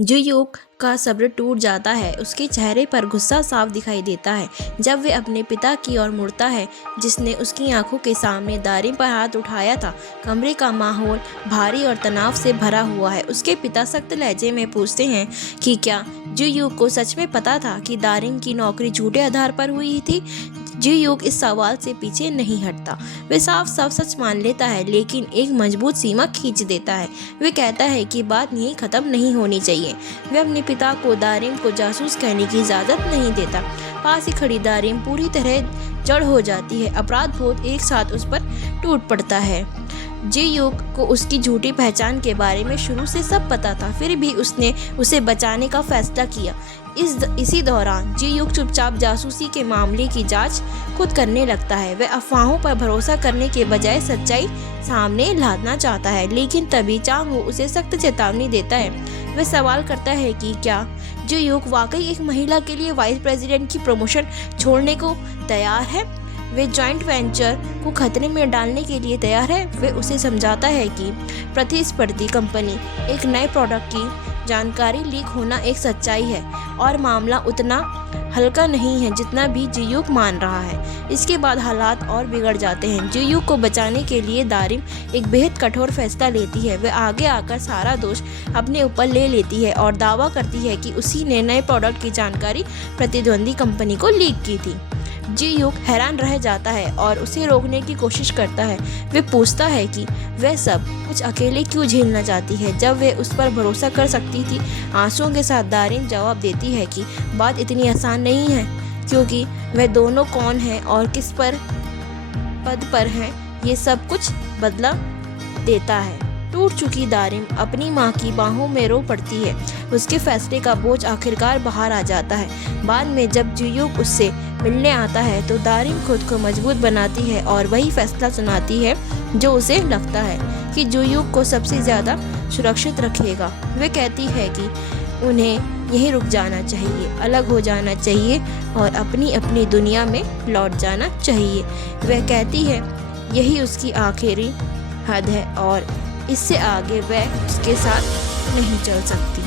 जुयूक का सब्र टूट जाता है। उसके चेहरे पर गुस्सा साफ दिखाई देता है जब वह अपने पिता की ओर मुड़ता है, जिसने उसकी आंखों के सामने दारिम पर हाथ उठाया था। कमरे का माहौल भारी और तनाव से भरा हुआ है। उसके पिता सख्त लहजे में पूछते हैं कि क्या जुयूक को सच में पता था कि दारिम की नौकरी झूठे आधार पर हुई थी। जुयूक इस सवाल से पीछे नहीं हटता। वह साफ साफ सच मान लेता है, लेकिन एक मजबूत सीमा खींच देता है। वह कहता है कि बात यहीं खत्म नहीं होनी चाहिए। वह अपने पिता को दारिम को जासूस कहने की इजाज़त नहीं देता। पास ही खड़ी दारिम पूरी तरह जड़ हो जाती है। अपराध बोध एक साथ उस पर टूट पड़ता है। जुयूक को उसकी झूठी पहचान के बारे में शुरू से सब पता था, फिर भी उसने उसे बचाने का फैसला किया। इसी दौरान जुयूक चुपचाप जासूसी के मामले की जांच खुद करने लगता है। वह अफवाहों पर भरोसा करने के बजाय सच्चाई सामने लाना चाहता है, लेकिन तभी चांग हो उसे सख्त चेतावनी देता है। वह सवाल करता है कि क्या जुयूक वाकई एक महिला के लिए वाइस प्रेसिडेंट की प्रमोशन छोड़ने को तैयार है। वे जॉइंट वेंचर को खतरे में डालने के लिए तैयार है। वे उसे समझाता है कि प्रतिस्पर्धी कंपनी एक नए प्रोडक्ट की जानकारी लीक होना एक सच्चाई है और मामला उतना हल्का नहीं है जितना भी जुयूक मान रहा है। इसके बाद हालात और बिगड़ जाते हैं। जुयूक को बचाने के लिए दारिम एक बेहद कठोर फैसला लेती है। वह आगे आकर सारा दोष अपने ऊपर ले लेती है और दावा करती है कि उसी ने नए प्रोडक्ट की जानकारी प्रतिद्वंदी कंपनी को लीक की थी। जुयूक हैरान रह जाता है और उसे रोकने की कोशिश करता है। वह पूछता है कि वह सब कुछ अकेले क्यों झेलना चाहती है जब वह उस पर भरोसा कर सकती थी। आंसुओं के साथ दारिम जवाब देती है कि बात इतनी आसान नहीं है, क्योंकि वह दोनों कौन है और किस पद पर हैं, ये सब कुछ बदला देता है। टूट चुकी दारिम अपनी माँ की बाहों में रो पड़ती है। उसके फैसले का बोझ आखिरकार बाहर आ जाता है। बाद में जब जुयूक उससे मिलने आता है तो दारिम खुद को मजबूत बनाती है और वही फैसला सुनाती है जो उसे लगता है कि जुयूक को सबसे ज़्यादा सुरक्षित रखेगा। वह कहती है कि उन्हें यहीं रुक जाना चाहिए, अलग हो जाना चाहिए और अपनी अपनी दुनिया में लौट जाना चाहिए। वह कहती है यही उसकी आखिरी हद है और इससे आगे वह उसके साथ नहीं चल सकती।